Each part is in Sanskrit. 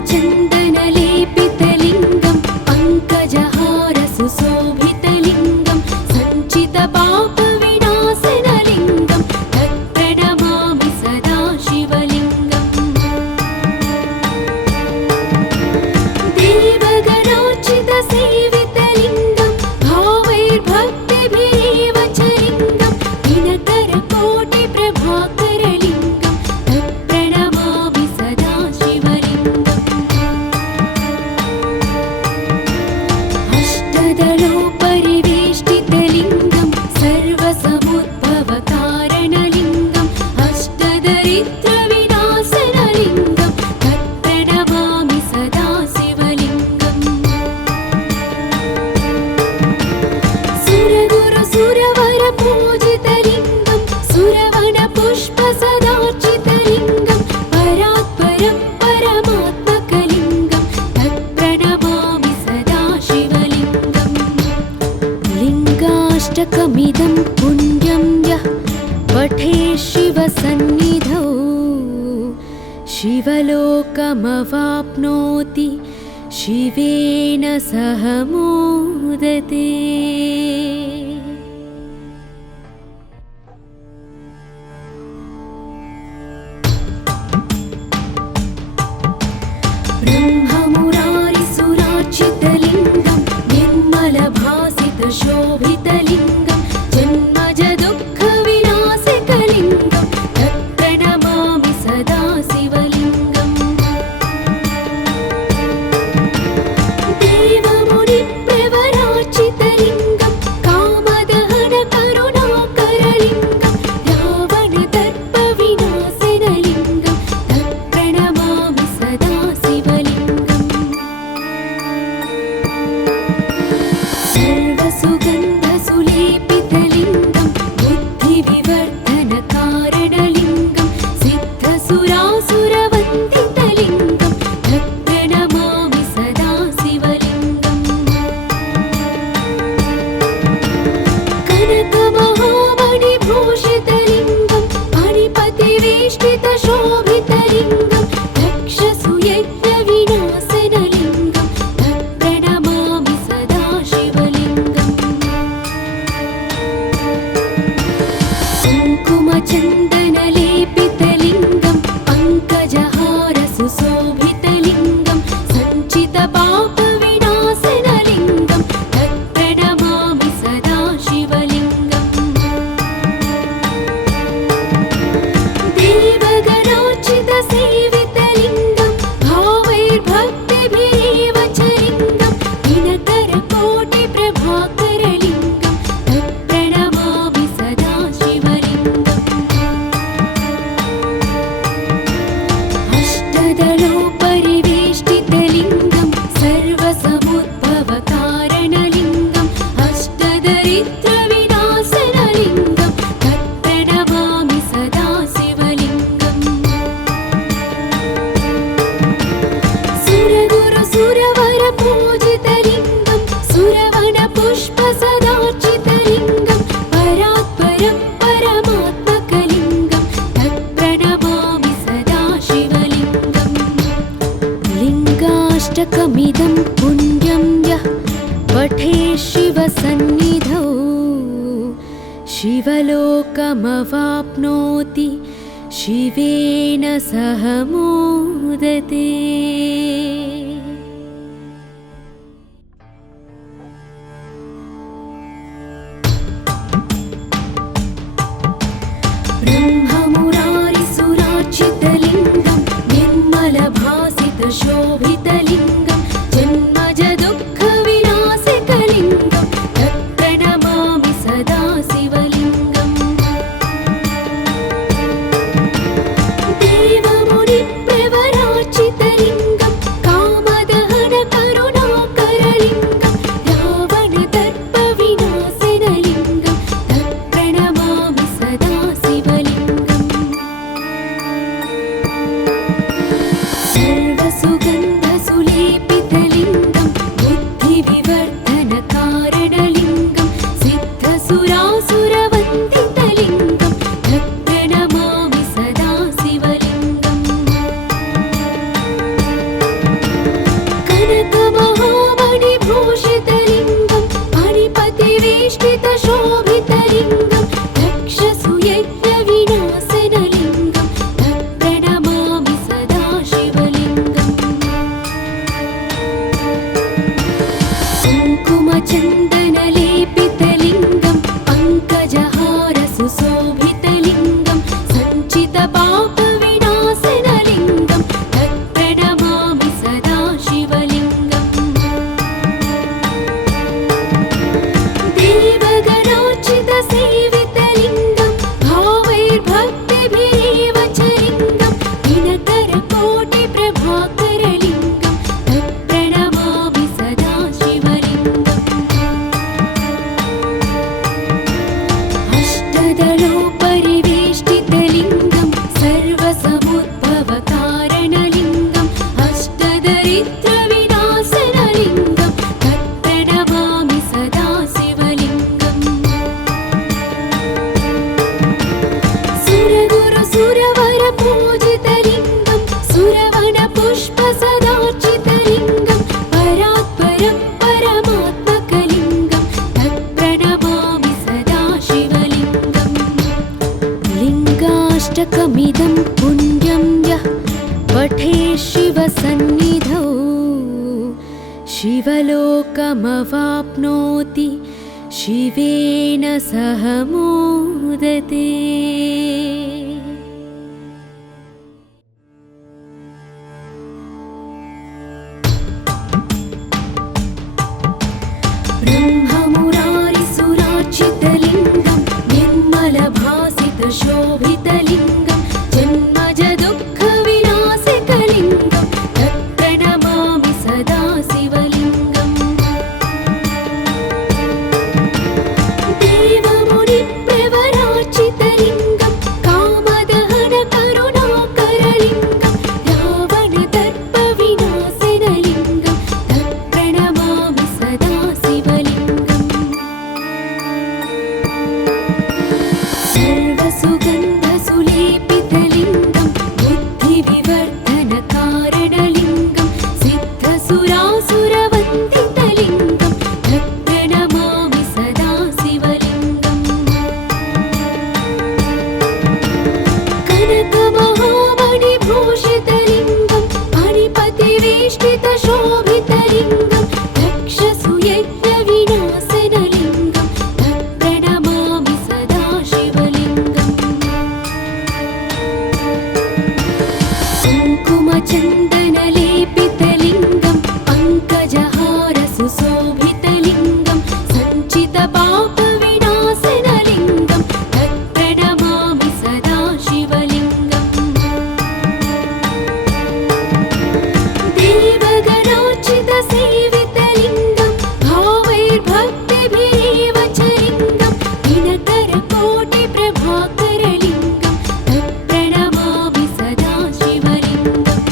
कुङ्कुमचन्दनलेपितलिङ्गं पङ्कजहारसुशोभितलिङ्गं सञ्चितपापविनाशनलिङ्गं तत्प्रणमामि सदा शिवलिङ्गम् देवगणार्चितसेवितलिङ्गं भावैर्भक्तिभिरेव च लिङ्गं दिनकरकोटिप्रभाकरलिङ्गं तत्प्रणमामि सदा शिवलिङ्गम् अष्टदलोपरिवेष्टितलिङ्गं सर्वसमुद्भवकारणलिङ्गम् अष्टदरिद्रविनाशनलिङ्गं तत्प्रणमामि सदा शिवलिङ्गम् सुरगुरुसुरवरपूजितलिङ्गं सुरवनपुष्पसदार्चितलिङ्गं परात्परं परमात्मकलिङ्गं तत्प्रणमामि सदा शिवलिङ्गम् लिङ्गाष्टकमिदं पुण्यं यः पठेत् शिवसन्निधौ शिवलोकमवाप्नोति शिवेन सह मोदते। ब्रह्ममुरारिसुरार्चितलिङ्गं निर्मलभासितशोभितलिङ्गं जन्मजदुःखविनाशकलिङ्गं तत्प्रणमामि सदा शिवलिङ्गम् देवमुनिप्रवरार्चितलिङ्गं कामदहनकरुणाकरलिङ्गं रावणदर्पविनाशनलिङ्गं तत्प्रणमामि सदा शिवलिङ्गम् सर्वसुगन्धसुलेपितलिङ्गं बुद्धिविवर्धनकारणलिङ्गं सिद्धसुरासुरवन्दितलिङ्गं तत्प्रणमामि सदा शिवलिङ्गम् कनकमहामणिभूषितलिङ्गं मणिपतिवेष्टितशोभितलिङ्गं दक्षसुयज्ञविनाशनलिङ्गं तत्प्रणमामि सदा शिवलिङ्गम् कुङ्कुमचन्दनलेपितलिङ्गं पङ्कजहारसुशोभितलिङ्गं सञ्चितपापविनाशनलिङ्गं तत्प्रणमामि सदा शिवलिङ्गम् देवगणार्चितसेवितलिङ्गं भावैर्भक्तिभिरेव च लिङ्गं दिनकरकोटिप्रभाकरलिङ्गं तत्प्रणमामि सदा शिवलिङ्गम् अष्टदलोपरिवेष्टितलिङ्गं सर्वसमुद्भवकारणलिङ्गम् अष्टदरिद्रविनाशनलिङ्गं तत्प्रणमामि सदा शिवलिङ्गम् सुरगुरुसुरवरपूजितलिङ्गं सुरवनपुष्पसदार्चितलिङ्गं परात्परं परमात्मकलिङ्गं तत्प्रणमामि सदा शिवलिङ्गम् लिङ्गाष्टकमिदं पुण्यं यः पठेत् शिवसन्निधौ शिवलोकमवाप्नोति शिवेन सह मोदते। ब्रह्ममुरारिसुरार्चितलिङ्गं निर्मलभासितशोभितलिङ्गं जन्मजदुःखविनाशकलिङ्गं तत्प्रणमामि सदा शिवलिङ्गम् देवमुनिप्रवरार्चितलिङ्गं कामदहनकरुणाकरलिङ्गं रावणदर्पविनाशनलिङ्गं तत्प्रणमामि सदा शिवलिङ्गम् सर्वसुगन्धसुलेपितलिङ्गं बुद्धिविवर्धनकारणलिङ्गं सिद्धसुरासुरवन्दितलिङ्गं तत्प्रणमामि सदा शिवलिङ्गम् प्रभाकरलिङ्गं तत्प्रणमामि सदा शिवलिङ्गम् अष्टदलोपरिवेष्टितलिङ्गं सर्वसमुद्भवकारणलिङ्गम् अष्टदरिद्रविनाशनलिङ्गं तत्प्रणमामि सदा शिवलिङ्गम् सुरगुरुसुरवरपूजितलिङ्गं सुरवनपुष्पसदार्चितलिङ्गं परात्परं परमात्मकलिङ्गं तत्प्रणमामि सदा शिवलिङ्गम् लिङ्गाष्टकमिदं पुण्यं यः पठेत् शिवसन्निधौ शिवलोकमवाप्नोति शिवेन सह मोदते। ब्रह्ममुरारिसुरार्चितलिङ्गं निर्मलभासितशोभितलिङ्गं जन्मजदुःखविनाशकलिङ्गं तत्प्रणमामि सदा शिवलिङ्गम् देवमुनिप्रवरार्चितलिङ्गं कामदहनकरुणाकरलिङ्गं रावणदर्पविनाशनलिङ्गं तत्प्रणमामि सदा शिवलिङ्गम् सर्वसुगन्धसुलेपितलिङ्गं बुद्धिविवर्धनकारणलिङ्गं सिद्धसुरासुरवन्दितलिङ्गं तत्प्रणमामि सदा शिवलिङ्गम् कनकमहामणिभूषितलिङ्गं मणिपतिवेष्टितशोभितलिङ्गं दक्षसुयज्ञविनाशनलिङ्गं तत्प्रणमामि सदा शिवलिङ्गम् कुङ्कुमचन्दनलेपितलिङ्गं पङ्कजहारसुशोभितलिङ्गं सञ्चितपापविनाशनलिङ्गं तत्प्रणमामि सदा शिवलिङ्गम् देवगणार्चितसेवितलिङ्गं भावैर्भक्तिभिरेव च लिङ्गं दिनकरकोटिप्रभाकरलिङ्गं तत्प्रणमामि सदा शिवलिङ्गम्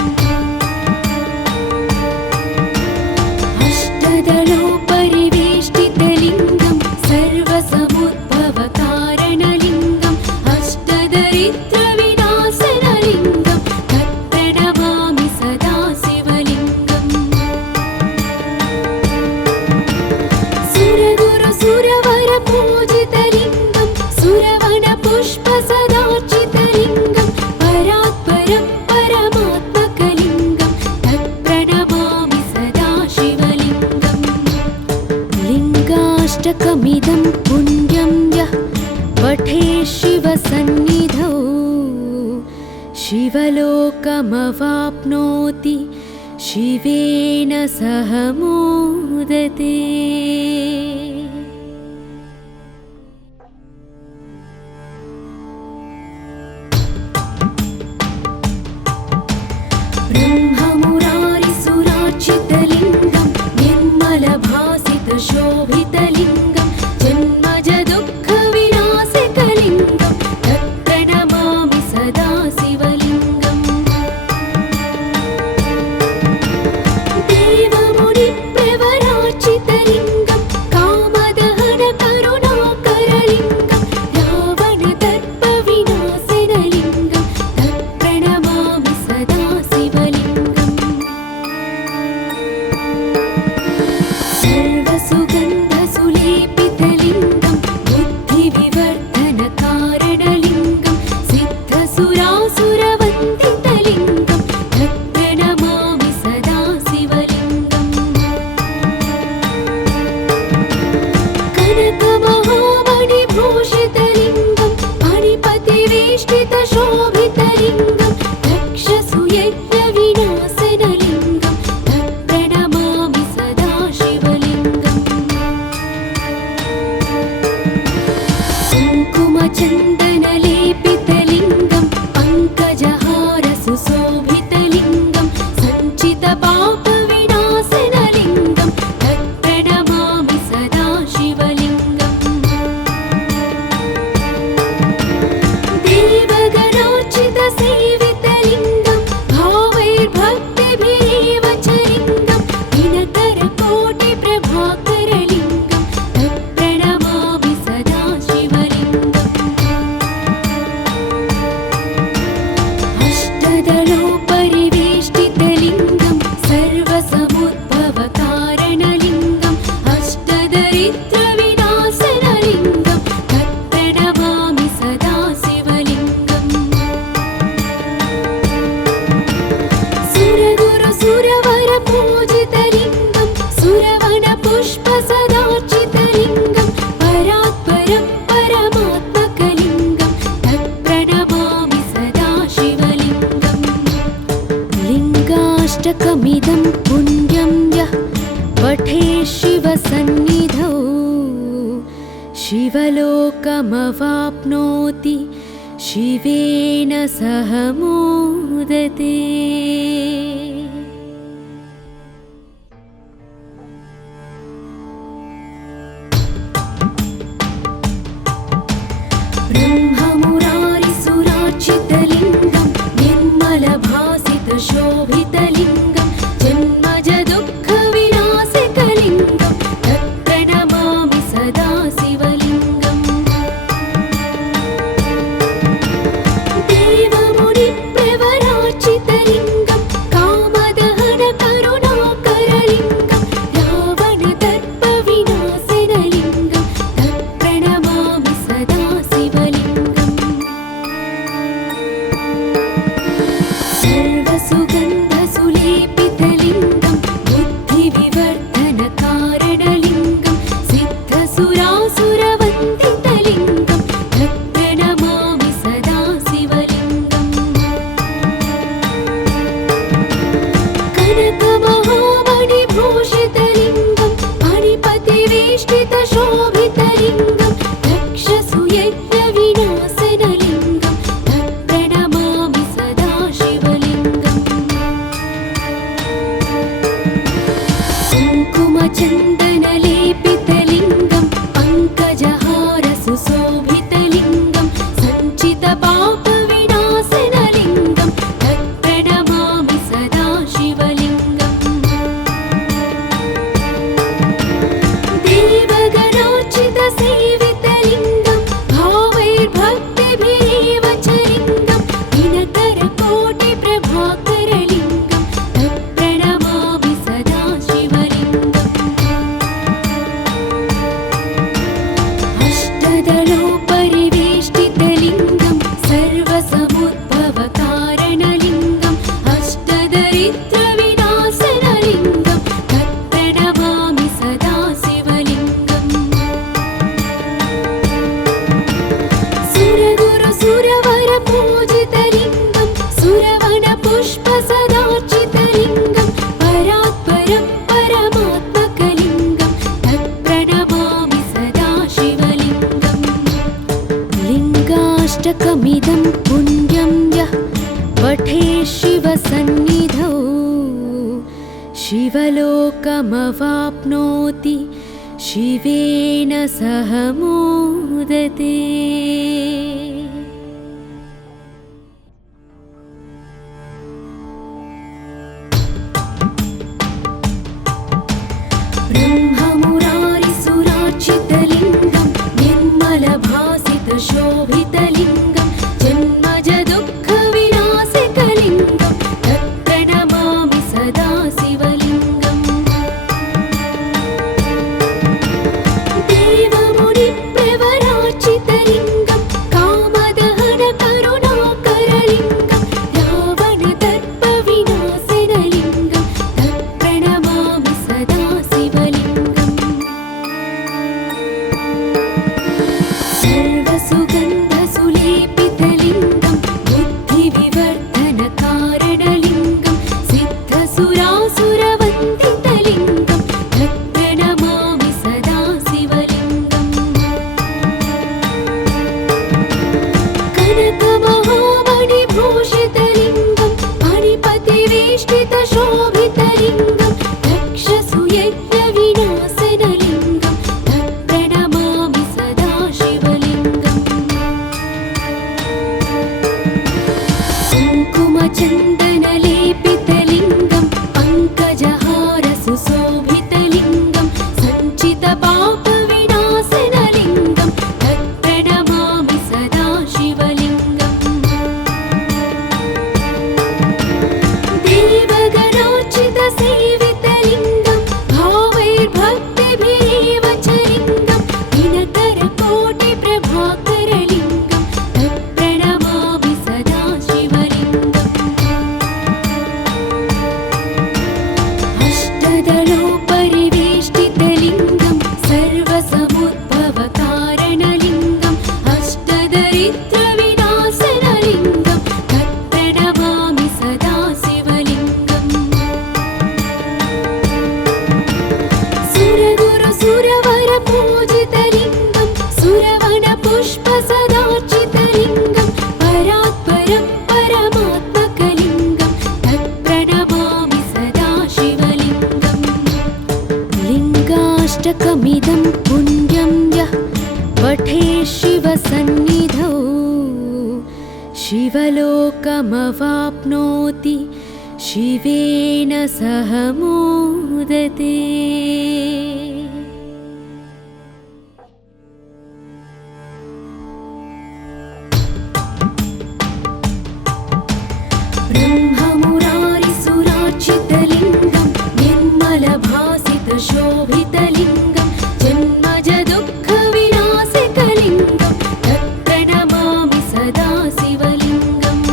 अष्टदलोपरिवेष्टितलिङ्गं सर्वसमुद्भवकारणलिङ्गम् अष्टदरिद्रविनाशनलिङ्गं तत्प्रणमामि सदा शिवलिङ्गम् सुरगुरुसुरवरपूजितलिङ्गं सुरवनपुष्पसदार्चितलिङ्गं परात्परं परमात्मकलिङ्गं तत्प्रणमामि सदा शिवलिङ्गम् लिङ्गाष्टकमिदं पुण्यं यः पठेत् शिवसन्निधौ शिवलोकमवाप्नोति शिवेन सह मोदते। ब्रह्ममुरारिसुरार्चितलिङ्गं निर्मलभासितशोभितलिङ्गं जन्मजदुःखविनाशकलिङ्गं तत्प्रणमामि सदा शिवलिङ्गम् देवमुनिप्रवरार्चितलिङ्गं लिङ्गाष्टकमिदं पुण्यं यः पठे शिवसन्निधौ शिवलोकमवाप्नोति शिवेन सह मोदते। ब्रह्ममुरारिसुरार्चितलिङ्गं निर्मलभासितशोभितलिङ्गं जन्मजदुःखविनाशकलिङ्गं तत्प्रणमामि सदा शिवलिङ्गम्। देवमुनिप्रवरार्चितलिङ्गं कामदहनकरुणाकरलिङ्गं रावणदर्पविनाशनलिङ्गं तत्प्रणमामि सदा शिवलिङ्गम्। सर्वसुगन्धसुलेपितलिङ्गं बुद्धिविवर्धनकारणलिङ्गं सिद्धसुरासुरवन्दितलिङ्गं तत्प्रणमामि सदा शिवलिङ्गम्। कनकमहामणिभूषितलिङ्गं मणिपतिवेष्टितशोभितलिङ्गं दक्षसूयज्ञविनाशनलिङ्गं तत्प्रणमामि सदा शिवलिङ्गम्। कुङ्कुमचन्दनलेपितलिङ्गं पङ्कजहारसुशोभितलिङ्गं सञ्चितपापविनाशनलिङ्गं तत्प्रणमामि सदा शिवलिङ्गम्। देवगणार्चितसेवितलिङ्गं भावैर्भक्तिभिरेव च लिङ्गं दिनकरकोटिप्रभाकरलिङ्गं तत्प्रणमामि सदा शिवलिङ्गम्। अष्टदलोपरिवेष्टितलिङ्गं सर्वसमुद्भवकारणलिङ्गं अष्टदरिद्रविनाशनलिङ्गं तत्प्रणमामि सदा शिवलिङ्गम्। सुरगुरुसुरवरपूजितलिङ्गं सुरवनपुष्पसदार्चितलिङ्गं परात्परं परमात्मकलिङ्गं तत्प्रणमामि सदा शिवलिङ्गम्। लिङ्गाष्टकमिदं पुण्यं यः पठे शिवसन्निधौ शिवलोकमवाप्नोति शिवेन सह मोदते। ब्रह्ममुरारिसुरार्चितलिङ्गं निर्मलभासितशोभितलिङ्गं जन्मजदुःखविनाशकलिङ्गं तत्प्रणमामि सदा शिवलिङ्गम्। देवमुनिप्रवरार्चितलिङ्गं कामदहनकरुणाकरलिङ्गं रावणदर्पविनाशनलिङ्गं तत्प्रणमामि सदा शिवलिङ्गम्। सर्वसुगन्धसुलेपितलिङ्गं बुद्धिविवर्धनकारणलिङ्गं सिद्धसुरासुरवन्दितलिङ्गं तत्प्रणमामि सदा शिवलिङ्गम्। कनकमहामणिभूषितलिङ्गं मणिपतिवेष्टितशोभितलिङ्गं दक्षसूयज्ञविनाशनलिङ्गं तत्प्रणमामि सदा शिवलिङ्गम्। कुङ्कुमचन्दनलेपितलिङ्गं पङ्कजहारसुशोभितलिङ्गं सञ्चितपापविनाशनलिङ्गं। शिवलिङ्गम्। लिङ्गाष्टकमिदं पुण्यं यः पठे शिवसन्निधौ शिवलोकमवाप्नोति शिवेन सह मोदते। ब्रह्ममुरारिसुरार्चितलिङ्गं निर्मलभासितशोभितलिङ्गं जन्मजदुःखविनाशकलिङ्गं तत्प्रणमामि सदा शिवलिङ्गम्।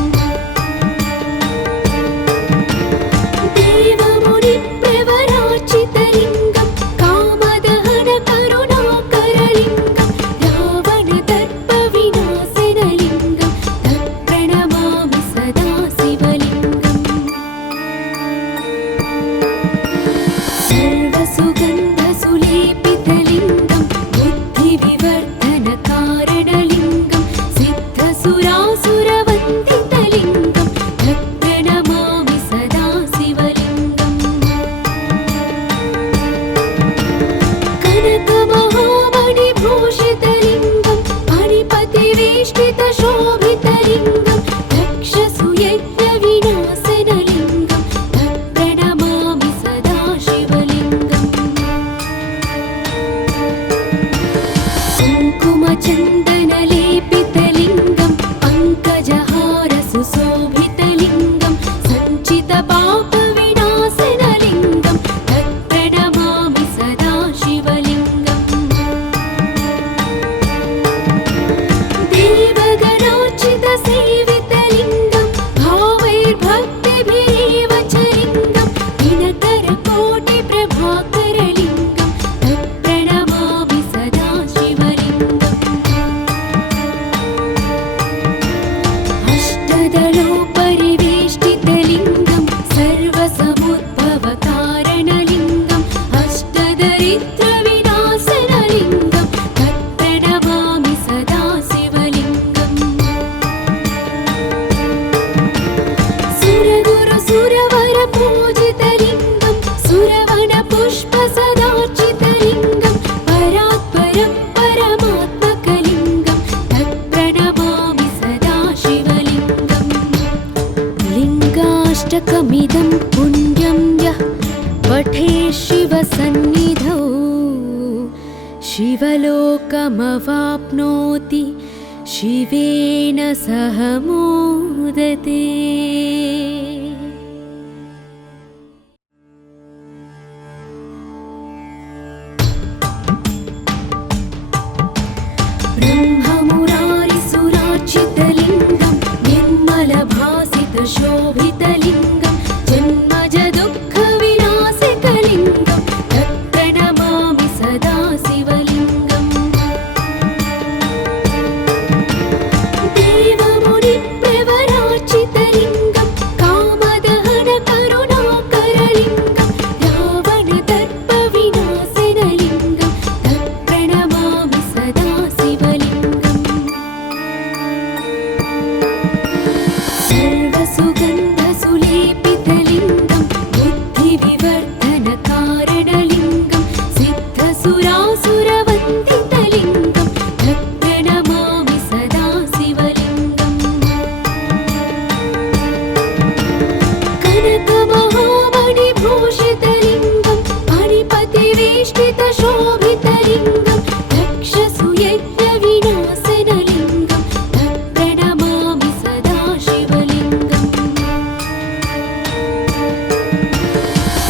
देवमुनिप्रवरार्चितलिङ्गं कामदहनकरुणाकरलिङ्गं रावणदर्पविनाशनलिङ्गं तत्प्रणमामि सदा शिवलिङ्गम्। सर्वसुगन्धसुलेपितलिङ्गं बुद्धिविवर्धनकारणलिङ्गं सिद्धसुरासुरवन्दितलिङ्गं तत्प्रणमामि सदा शिवलिङ्गम्। कनकमहामणिभूषितलिङ्गं मणिपतिवेष्टितशोभितलिङ्गं दक्षसुयज्ञविनाशनलिङ्गं तत्प्रणमामि सदा शिवलिङ्गम्। कुङ्कुमचन्दनलेपितलिङ्गं पङ्कजहारसुशोभितलिङ्गं सञ्चितपापविनाशनलिङ्गं तत्प्रणमामि सदा शिवलिङ्गम्। देवगणार्चितसेवितलिङ्गं भावैर्भक्तिभिरेव च लिङ्गं दिनकरकोटिप्रभाकरलिङ्गं तत्प्रणमामि सदा शिवलिङ्गम्। अष्टदलोपरिवेष्टितलिङ्गं सर्वसमुद्भवकारणलिङ्गं अष्टदरिद्रविनाशनलिङ्गं तत्प्रणमामि सदा शिवलिङ्गम्। सुरगुरुसुरवरपूजितलिङ्गं सुरवनपुष्पसदार्चितलिङ्गं परात्परं परमात्मकलिङ्गं तत्प्रणमामि सदा शिवलिङ्गम्। लिङ्गाष्टकमिदं पुण्यं यः पठे शिवसन्निधौ शिवलोकमवाप्नोति शिवेन सह मोदते। ब्रह्ममुरारिसुरार्चितलिङ्गं निर्मलभासितशोभितलिङ्गं जन्मजदुःखविनाशकलिङ्गं तत्प्रणमामि सदा शिवलिङ्गम्। देवमुनिप्रवरार्चितलिङ्गं कामदहनकरुणाकरलिङ्गं रावणदर्पविनाशनलिङ्गं तत्प्रणमामि सदा शिवलिङ्गम्। सर्वसुगन्धसुलेपितलिङ्गं बुद्धिविवर्धनकारणलिङ्गं सिद्धसुरासुरवन्दितलिङ्गं तत्प्रणमामि सदा शिवलिङ्गम्। कनकमहामणिभूषितलिङ्गं मणिपतिवेष्टितशोभितलिङ्गं दक्षसुयज्ञविनाशनलिङ्गं तत्प्रणमामि सदा शिवलिङ्गम्।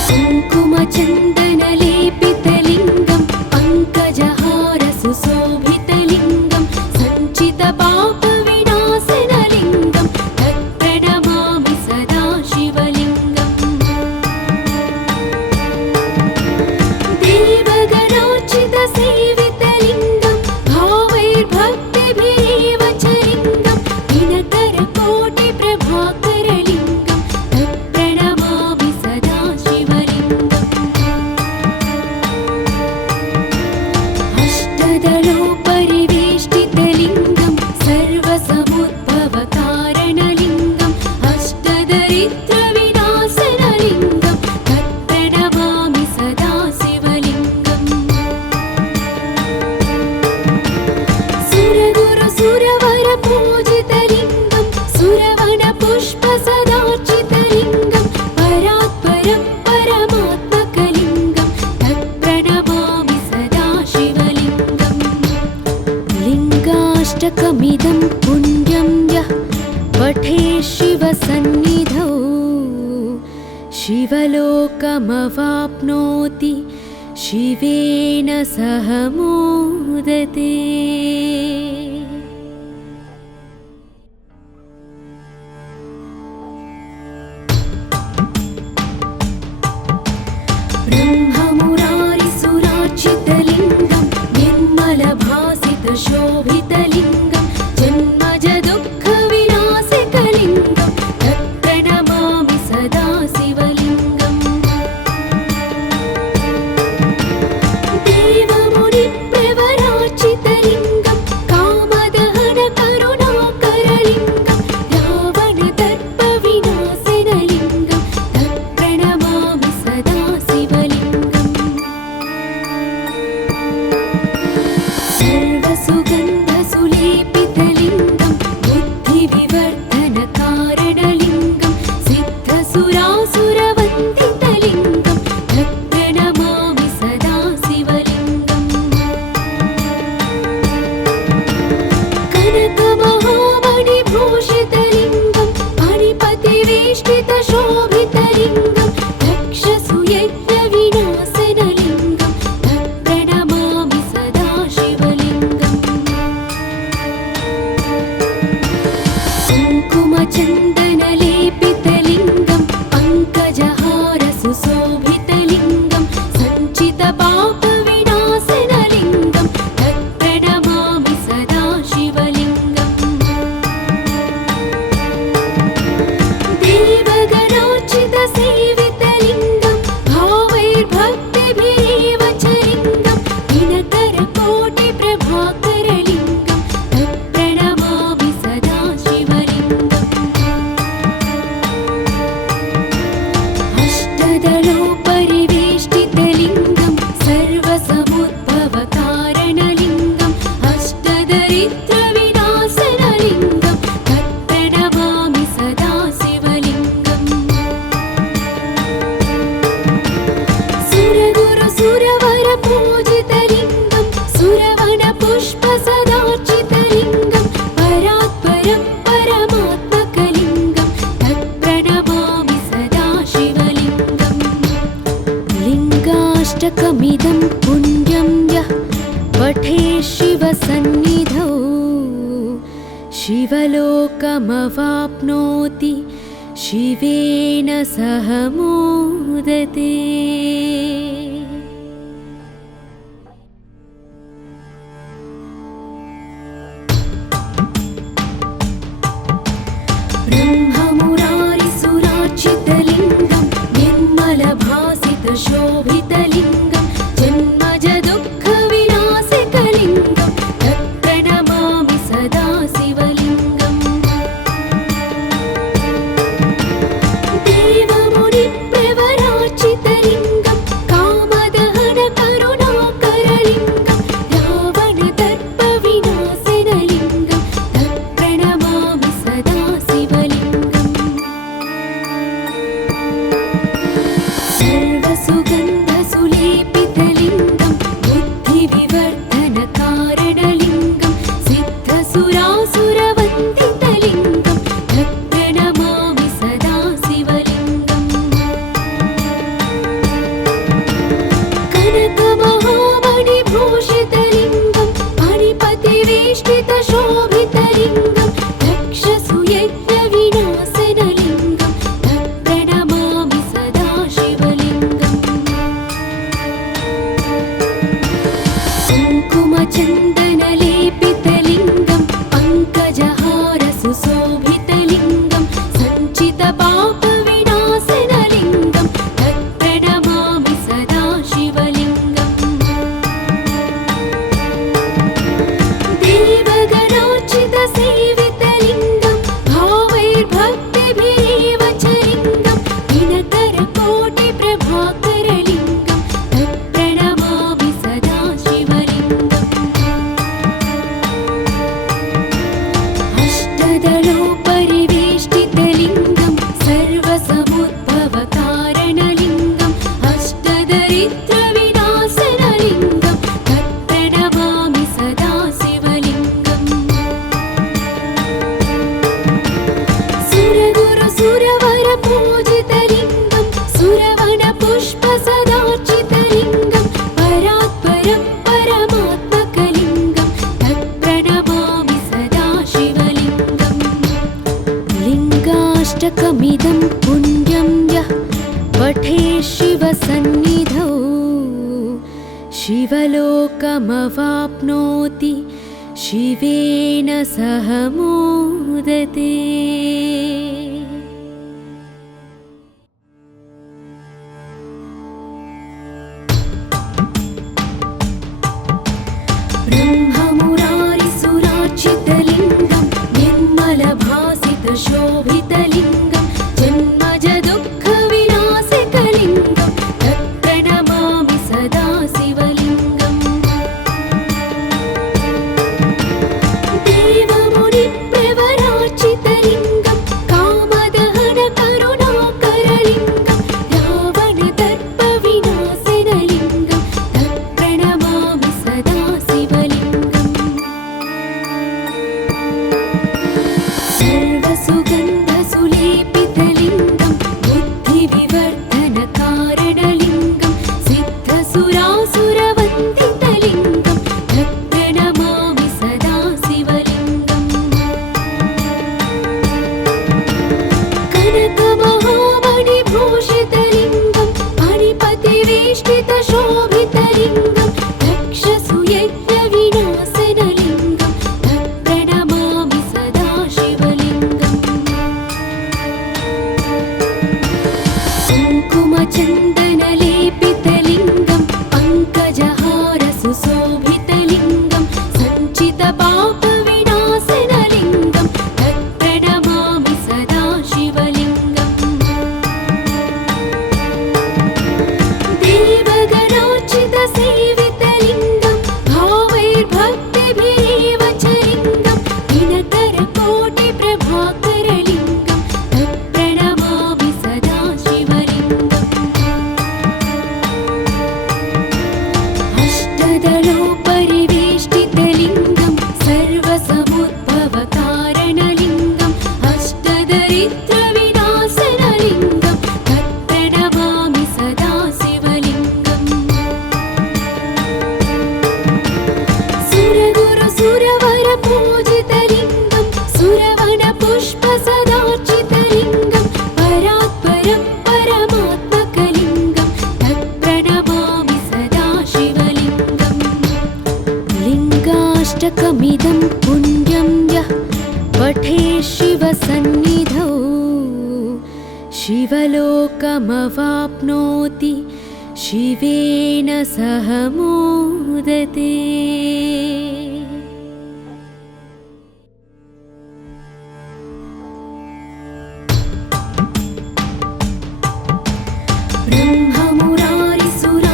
कुङ्कुमचन्दनलेपितलिङ्गं पङ्कजहारसुशोभितलिङ्गं सञ्चितपापविनाशनलिङ्गं तत्प्रणमामि सदा शिवलिङ्गम्। देवगणार्चितसेवितलिङ्गं भावैर्भक्तिभिरेव च लिङ्गं दिनकरकोटिप्रभाकरलिङ्गं तत्प्रणमामि सदा शिवलिङ्गम्। शिवलोकमवाप्नोति शिवेन सह मोदते। ब्रह्ममुरारिसुरार्चितलिङ्गं निर्मलभासितशोभितलिङ्गं जन्मजदुःखविनाशकलिङ्गं तत्प्रणमामि सदा शिवलिङ्गम्। देवमुनिप्रवरार्चितलिङ्गं कामदहनकरुणाकरलिङ्गं रावणदर्पविनाशनलिङ्गं तत्प्रणमामि सदा शिवलिङ्गम्। सर्वसुगन्धसुलेपितलिङ्गं बुद्धिविवर्धनकारणलिङ्गं सिद्धसुरासुरवन्दितलिङ्गं तत्प्रणमामि सदा शिवलिङ्गम्। कनकमहामणिभूषितलिङ्गं मणिपतिवेष्टितशोभितलिङ्गं दक्षसुयज्ञविनाशनलिङ्गं तत्प्रणमामि सदा शिवलिङ्गम्। कुङ्कुमचन्दनलेपितलिङ्गं पङ्कजहारसुशोभितलिङ्गं सञ्चितपापविनाशनलिङ्गं तत्प्रणमामि सदा शिवलिङ्गम्। देवगणार्चितसेवितलिङ्गं भावैर्भक्तिभिरेव च लिङ्गं दिनकरकोटिप्रभाकरलिङ्गं तत्प्रणमामि सदा शिवलिङ्गम्। अष्टदलोपरिवेष्टितलिङ्गं सर्वसमुद्भवकारणलिङ्गं अष्टदरिद्रविनाशनलिङ्गं तत्प्रणमामि सदा शिवलिङ्गम्। सुरगुरुसुरवरपूजितलिङ्गं सुरवनपुष्पसदार्चितलिङ्गं परात्परं परमात्मकलिङ्गं तत्प्रणमामि सदा शिवलिङ्गम्। लिङ्गाष्टकमिदं पुण्यं यः पठेत् शिवसन्निधौ शिवलोकमवाप्नोति शिवेन सह मोदते। ब्रह्ममुरारिसुरार्चितलिङ्गं निर्मलभासितशोभितलिङ्गं जन्मजदुःखविनाशकलिङ्गं तत्प्रणमामि सदा शिवलिङ्गम्। देवमुनिप्रवरार्चितलिङ्गं कामदहनकरुणाकरलिङ्गं रावणदर्पविनाशनलिङ्गं तत्प्रणमामि सदा शिवलिङ्गम्। सर्वसुगन्धसुलेपितलिङ्गं सन्निधौ शिवलोकमवाप्नोति शिवेन सह मोदते। ब्रह्ममुरारिसुरार्चितलिङ्गं निर्मलभासितशोभितलिङ्गं जन्मजदुःखविनाशकलिङ्गं तत्प्रणमामि सदा शिवलिङ्गम्। देवमुनिप्रवरार्चितलिङ्गं कामदहनकरुणाकरलिङ्गं रावणदर्पविनाशनलिङ्गं तत्प्रणमामि सदा शिवलिङ्गम्। सर्वसुगन्धसुलेपितलिङ्गं बुद्धिविवर्धनकारणलिङ्गं सिद्धसुरासुरवन्दितलिङ्गं तत्प्रणमामि सदा शिवलिङ्गम्। कनकमहामणिभूषितलिङ्गं मणिपतिवेष्टितशोभितलिङ्गं दक्षसुयज्ञविनाशनलिङ्गं तत्प्रणमामि सदा शिवलिङ्गम्। कुङ्कुमचन्दनलेपितलिङ्गं पङ्कजहारसुशोभितलिङ्गं सञ्चितपापविनाशनलिङ्गं तत्प्रणमामि सदा शिवलिङ्गम्। देवगणार्चितसेवितलिङ्गं भावैर्भक्तिभिरेव च लिङ्गं दिनकरकोटिप्रभाकरलिङ्गं तत्प्रणमामि सदा शिवलिङ्गम्। अष्टदलोपरिवेष्टितलिङ्गं सर्वसमुद्भवकारणलिङ्गं अष्टदरिद्रविनाशनलिङ्गं तत्प्रणमामि सदा शिवलिङ्गम्। सुरगुरुसुरवरपूजितलिङ्गं सुरवनपुष्पसदार्चितलिङ्गं परात्परं परमात्मकलिङ्गं तत्प्रणमामि सदा शिवलिङ्गम्। लिङ्गाष्टकमिदं पुण्यं यः पठेत् शिवसन्निधौ शिवलोकमवाप्नोति शिवेन सह मोदते।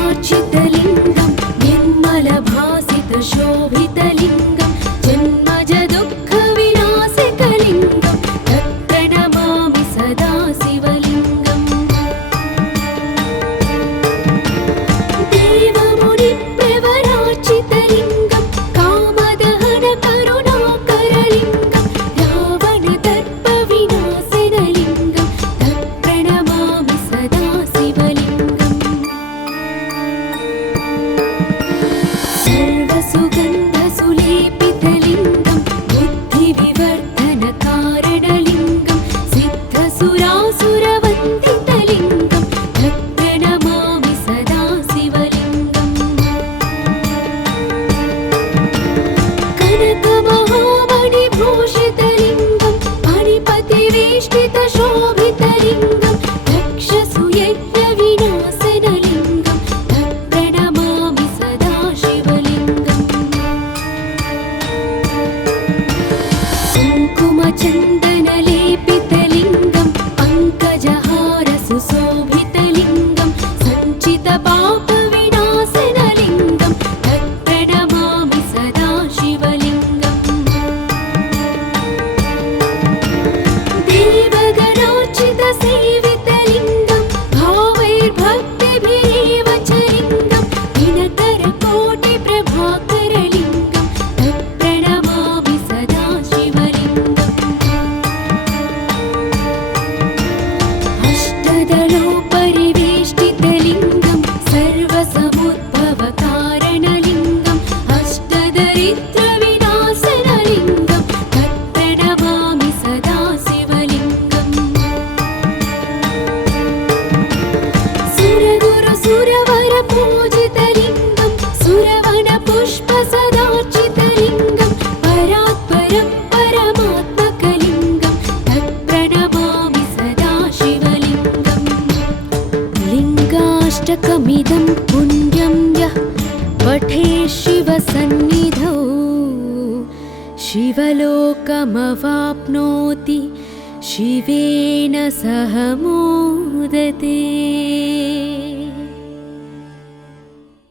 ब्रह्ममुरारिसुरार्चितलिङ्गं निर्मलभासितशोभितलिङ्गं जन्मजदुःखविनाशकलिङ्गं तत्प्रणमामि सदा शिवलिङ्गम्। देवमुनिप्रवरार्चितलिङ्गं श्लोकमिदं पुण्यं यः पठे शिवसन्निधौ शिवलोकमवाप्नोति शिवेन सह मोदते।